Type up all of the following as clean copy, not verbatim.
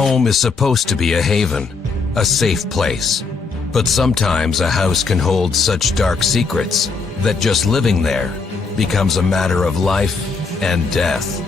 Home is supposed to be a haven, a safe place. But sometimes a house can hold such dark secrets that just living there becomes a matter of life and death.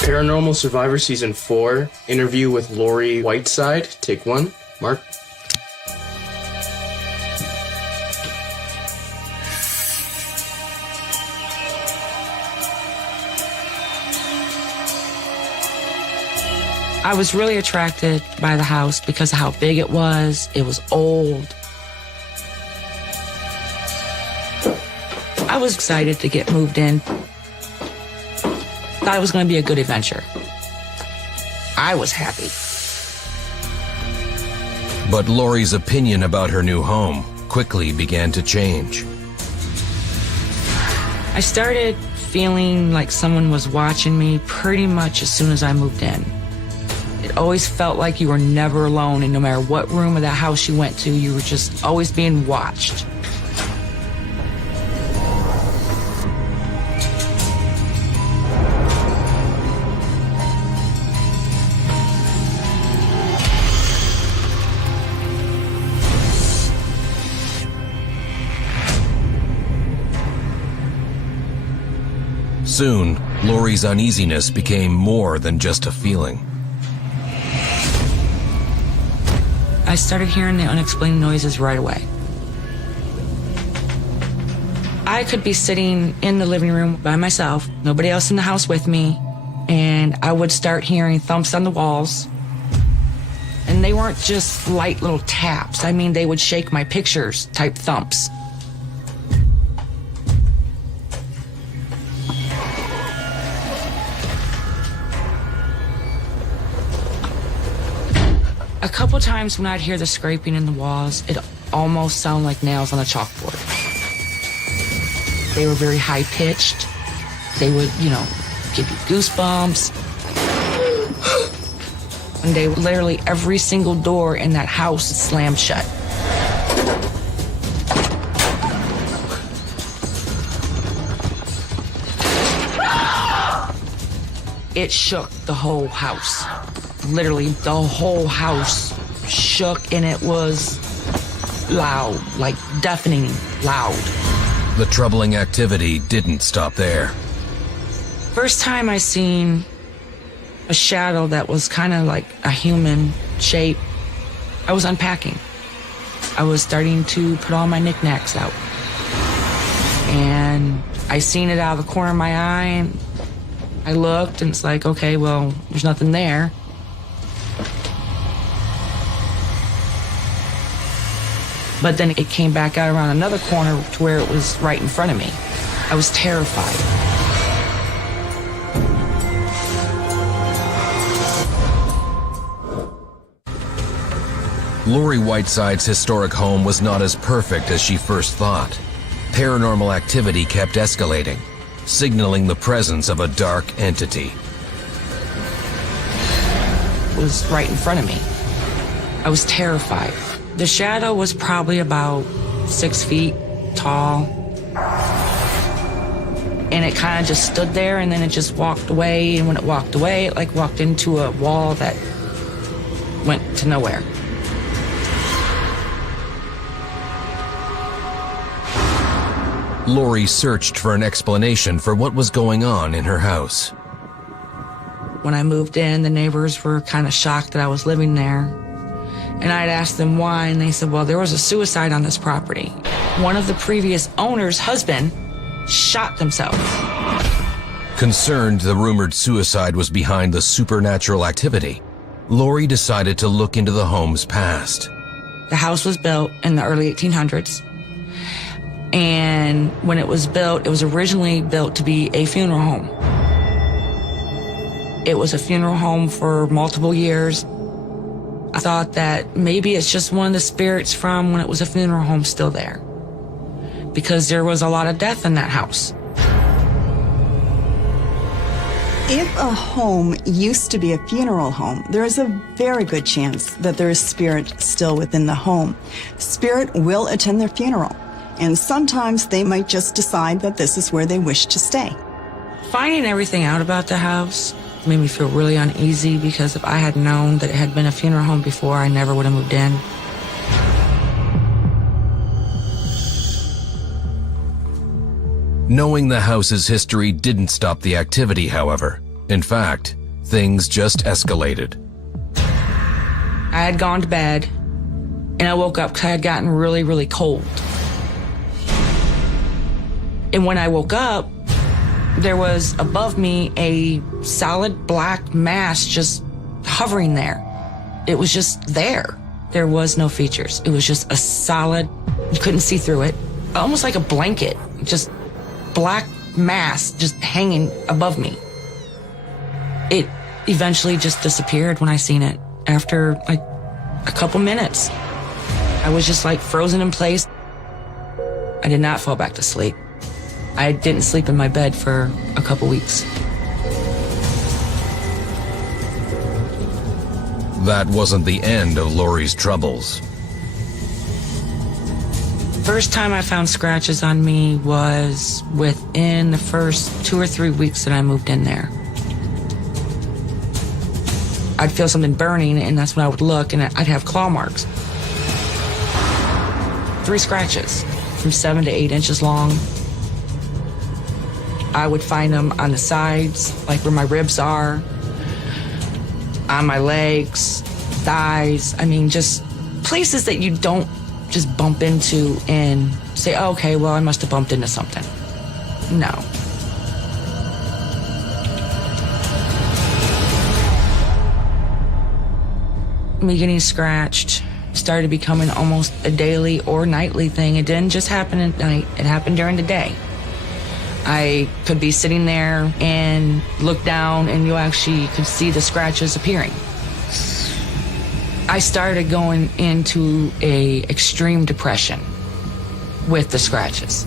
Paranormal Survivor Season 4, interview with ᴸᴺᴬᵗᵛ, take 1, Mark. I was really attracted by the house because of how big it was. It was old. I was excited to get moved in. Thought it was going to be a good adventure. I was happy. But Lori's opinion about her new home quickly began to change. I started feeling like someone was watching me pretty much as soon as I moved in. It always felt like you were never alone, and no matter what room of that house you went to, you were just always being watched. Soon, Lori's uneasiness became more than just a feeling. I started hearing the unexplained noises right away. I could be sitting in the living room by myself, nobody else in the house with me, and I would start hearing thumps on the walls. And they weren't just light little taps. I mean, they would shake my pictures type thumps. A couple times when I'd hear the scraping in the walls, it almost sounded like nails on a chalkboard. They were very high-pitched. They would, give you goosebumps. And they literally, every single door in that house slammed shut. It shook the whole house. Literally, the whole house shook, and it was loud, like deafening loud. The troubling activity didn't stop there. First time I seen a shadow that was kind of like a human shape, I was unpacking. I was starting to put all my knickknacks out. And I seen it out of the corner of my eye, and I looked, and it's like, okay, well, there's nothing there. But then it came back out around another corner to where it was right in front of me. I was terrified. ᴸᴺᴬᵗᵛ's historic home was not as perfect as she first thought. Paranormal activity kept escalating, signaling the presence of a dark entity. It was right in front of me. I was terrified. The shadow was probably about 6 feet tall. And it kind of just stood there, and then it just walked away. And when it walked away, it like walked into a wall that went to nowhere. Lori searched for an explanation for what was going on in her house. When I moved in, the neighbors were kind of shocked that I was living there. And I'd asked them why, and they said, well, there was a suicide on this property. One of the previous owner's husband shot themselves. Concerned the rumored suicide was behind the supernatural activity, Lori decided to look into the home's past. The house was built in the early 1800s. And when it was built, it was originally built to be a funeral home. It was a funeral home for multiple years. I thought that maybe it's just one of the spirits from when it was a funeral home still there, because there was a lot of death in that house. If a home used to be a funeral home, there is a very good chance that there is spirit still within the home. Spirit will attend their funeral, and sometimes they might just decide that this is where they wish to stay. Finding everything out about the house made me feel really uneasy, because if I had known that it had been a funeral home before, I never would have moved in. Knowing the house's history didn't stop the activity, however. In fact, things just escalated. I had gone to bed, and I woke up because I had gotten really, really cold. And when I woke up, there was above me a solid black mass just hovering there. It was just there. There was no features. It was just a solid, you couldn't see through it, almost like a blanket, just black mass just hanging above me. It eventually just disappeared when I seen it. After like a couple minutes, I was just like frozen in place. I did not fall back to sleep. I didn't sleep in my bed for a couple weeks. That wasn't the end of Lori's troubles. First time I found scratches on me was within the first 2 or 3 weeks that I moved in there. I'd feel something burning, and that's when I would look, and I'd have claw marks. 3 scratches from 7 to 8 inches long. I would find them on the sides, like where my ribs are, on my legs, thighs. I mean, just places that you don't just bump into and say, oh, okay, well, I must have bumped into something. No. Me getting scratched started becoming almost a daily or nightly thing. It didn't just happen at night, it happened during the day. I could be sitting there and look down, and you actually could see the scratches appearing. I started going into a extreme depression with the scratches.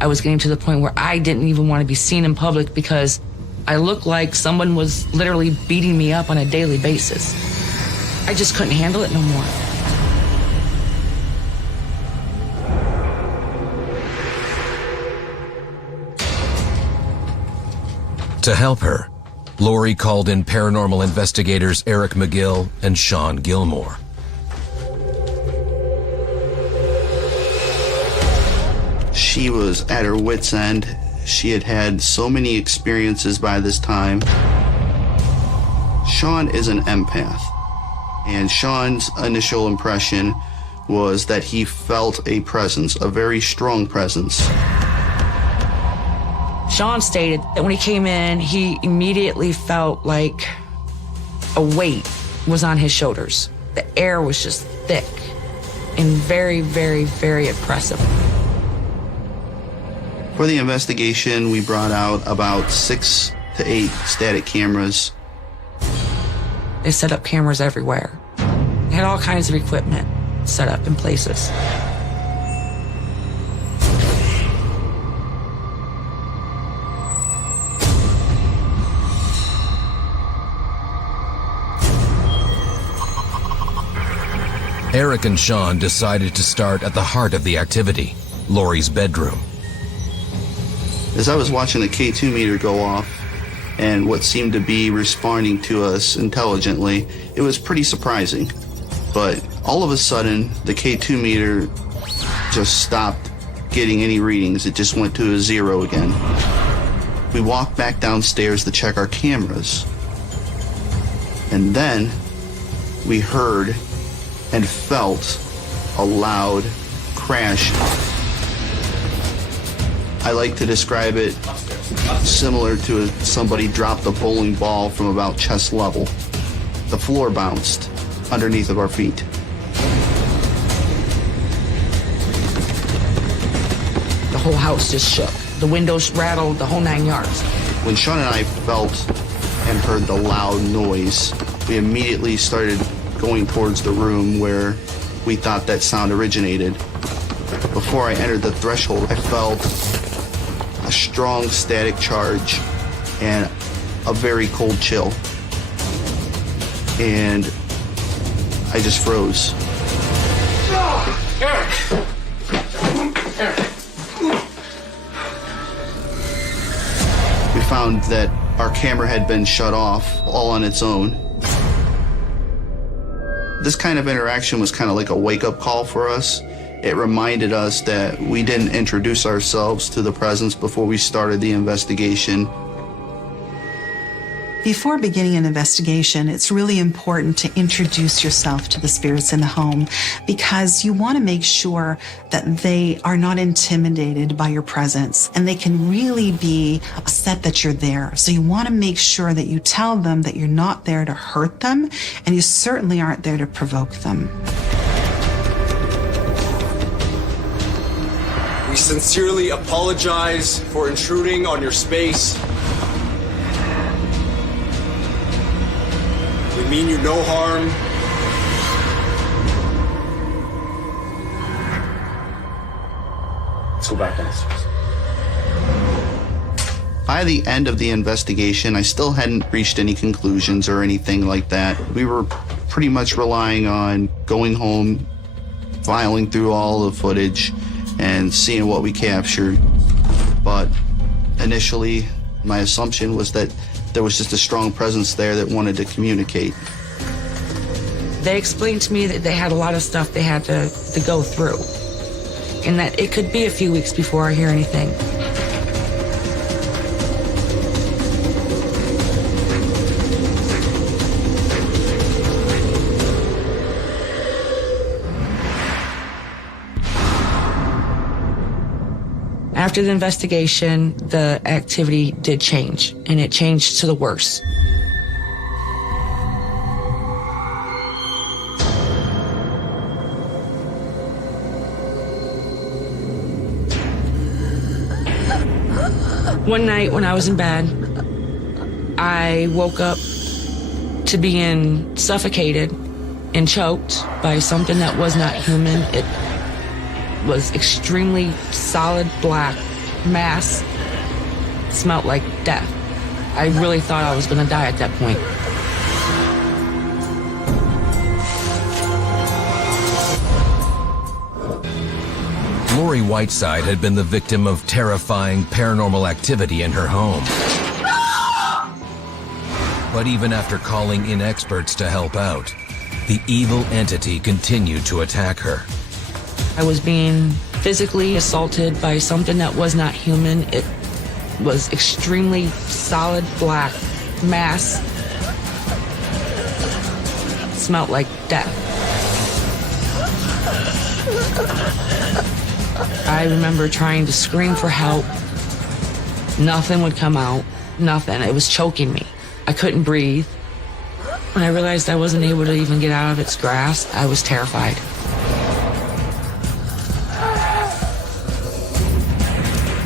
I was getting to the point where I didn't even want to be seen in public because I looked like someone was literally beating me up on a daily basis. I just couldn't handle it no more. To help her, Lori called in paranormal investigators Eric McGill and Sean Gilmore. She was at her wit's end. She had had so many experiences by this time. Sean is an empath, and Sean's initial impression was that he felt a presence, a very strong presence. Sean stated that when he came in, he immediately felt like a weight was on his shoulders. The air was just thick and very, very, very oppressive. For the investigation, we brought out about 6 to 8 static cameras. They set up cameras everywhere. They had all kinds of equipment set up in places. Eric and Sean decided to start at the heart of the activity, Lori's bedroom. As I was watching the K2 meter go off and what seemed to be responding to us intelligently, it was pretty surprising. But all of a sudden, the K2 meter just stopped getting any readings. It just went to a 0 again. We walked back downstairs to check our cameras. And then we heard and felt a loud crash. I like to describe it similar to somebody dropped a bowling ball from about chest level. The floor bounced underneath of our feet. The whole house just shook. The windows rattled, the whole 9 yards. When Sean and I felt and heard the loud noise, we immediately started going towards the room where we thought that sound originated. Before I entered the threshold, I felt a strong static charge, and a very cold chill. And I just froze. We found that our camera had been shut off all on its own. This kind of interaction was kind of like a wake-up call for us. It reminded us that we didn't introduce ourselves to the presence before we started the investigation. Before beginning an investigation, it's really important to introduce yourself to the spirits in the home because you want to make sure that they are not intimidated by your presence and they can really be upset that you're there. So you want to make sure that you tell them that you're not there to hurt them and you certainly aren't there to provoke them. We sincerely apologize for intruding on your space. We mean you no harm. Let's go back downstairs. By the end of the investigation, I still hadn't reached any conclusions or anything like that. We were pretty much relying on going home, filing through all the footage, and seeing what we captured. But initially, my assumption was that there was just a strong presence there that wanted to communicate. They explained to me that they had a lot of stuff they had to go through, and that it could be a few weeks before I hear anything. After the investigation, the activity did change, and it changed to the worse. One night when I was in bed, I woke up to being suffocated and choked by something that was not human. It was extremely solid black mass. It smelled like death. I really thought I was gonna die at that point. Lori Whiteside had been the victim of terrifying paranormal activity in her home. But even after calling in experts to help out, the evil entity continued to attack her. I was being physically assaulted by something that was not human. It was extremely solid black mass. It smelled like death. I remember trying to scream for help. Nothing would come out. Nothing. It was choking me. I couldn't breathe. When I realized I wasn't able to even get out of its grasp, I was terrified.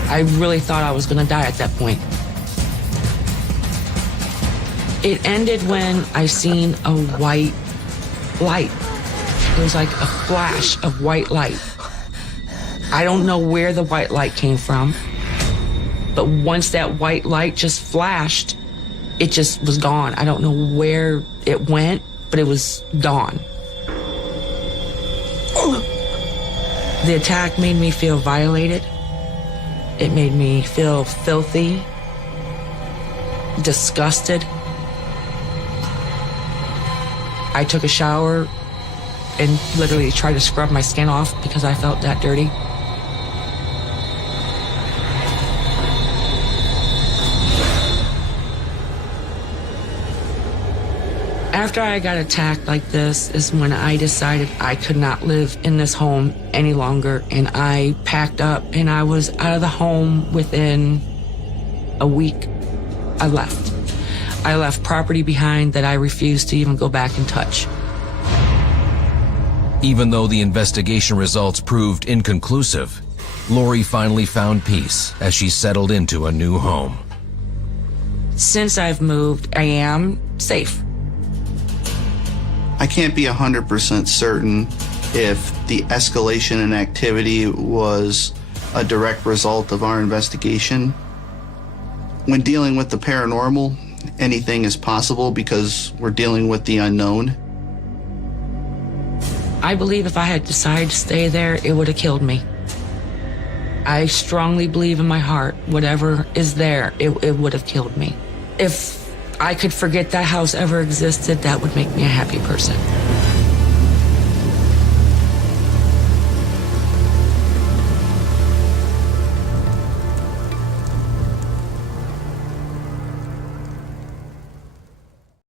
I really thought I was gonna die at that point. It ended when I seen a white light. It was like a flash of white light. I don't know where the white light came from, but once that white light just flashed, it just was gone. I don't know where it went, but it was gone. The attack made me feel violated. It made me feel filthy, disgusted. I took a shower and literally tried to scrub my skin off because I felt that dirty. After I got attacked like this is when I decided I could not live in this home any longer, and I packed up and I was out of the home within a week. I left. I left property behind that I refused to even go back and touch. Even though the investigation results proved inconclusive, Lori finally found peace as she settled into a new home. Since I've moved, I am safe. I can't be 100% certain if the escalation in activity was a direct result of our investigation. When dealing with the paranormal, anything is possible because we're dealing with the unknown? I believe if I had decided to stay there, it would have killed me. I strongly believe in my heart, whatever is there, it would have killed me. If I could forget that house ever existed, that would make me a happy person.